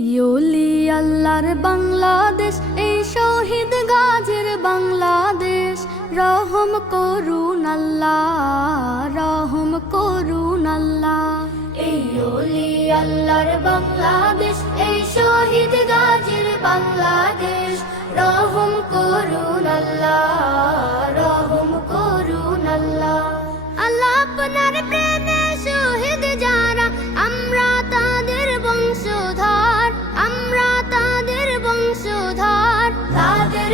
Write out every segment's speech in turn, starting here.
এই ওলি আল্লাহর বাংলাদেশ, এই শহীদ গাজীর বাংলাদেশ। রহম করুন আল্লাহ, রহম করুন আল্লাহ। এই ওলি আল্লাহর বাংলাদেশ, এই শহীদ গাজীর বাংলাদেশ। রহম করুন আল্লাহ, রহম করুন আল্লাহ। আল্লাহ আপনার প্রেমে শহীদ যারা, আমরা তাদের বংশধর, আমরা তাদের বংশধর। তাদের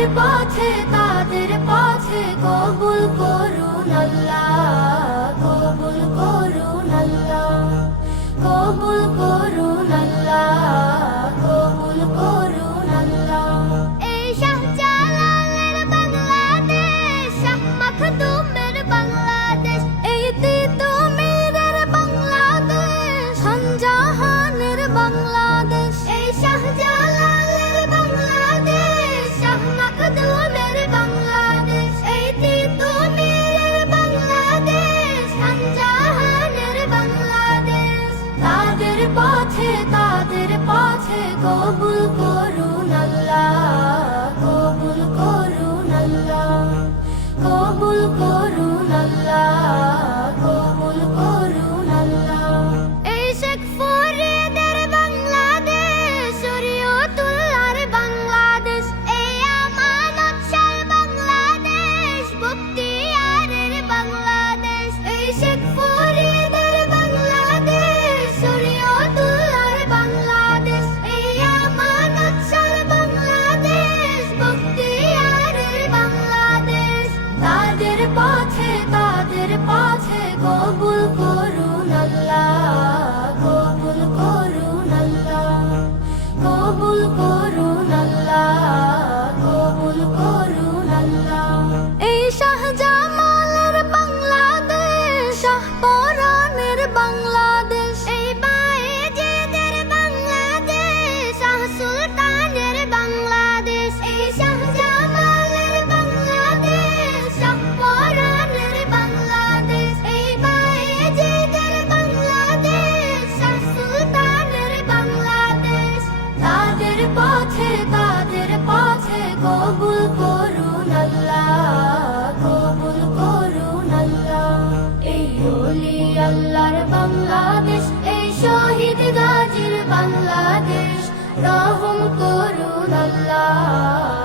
পথে কবুল করুন আল্লাহ, কবুল করুন আল্লাহ, কবুল করুন আল্লাহ, কবুল করুন আল্লাহ। এই শাহজালালের বাংলাদেশ, শাহ মাখদুমের বাংলাদেশ, এই তিতুমীরের বাংলাদেশ, শাহজাহানের বাংলাদেশ। এই শাহজালালের বাংলাদেশ, শাহ মাখদুমের বাংলাদেশ, এই তিতুমীরের বাংলাদেশ, শাহজাহানের বাংলাদেশ। তাদের পথে কবুল করুন আল্লাহ, কবুল করুন আল্লাহ, কবুল করুন আল্লাহ, কবুল করুন আল্লাহ। এই শেখ ফরিদের বাংলাদেশ, শরীয়তুল্লাহর বাংলাদেশ, এই আমানত শাহ বাংলাদেশ, বখতিয়ারের বাংলাদেশ। এই শেখ ফরিদের বাংলাদেশ, শরীয়তুল্লাহর বাংলাদেশ, এই আমানত শাহ বাংলাদেশ, বখতিয়ারের বাংলাদেশ। তাদের পথে কবুল করুন আল্লাহ, কবুল করুন আল্লাহ, কবুল করুন আল্লাহ, কবুল করুন আল্লাহ। এই শাহজামালের বাংলাদেশ, শাহপরানের বাংলাদেশ, এই বায়েজিদের বাংলাদেশ, শাহ সুলতানের বাংলাদেশ। এই শাহজামালের বাংলাদেশ, শাহপরানের বাংলাদেশ, এই বায়েজিদের বাংলাদেশ, শাহ সুলতানের বাংলাদেশ। তাদের পথে কবুল করুন আল্লাহ, কবুল করুন আল্লাহ। এই ওলি আল্লাহর বাংলাদেশ, এই শহীদ গাজীর বাংলাদেশ। রহম করুন আল্লাহ।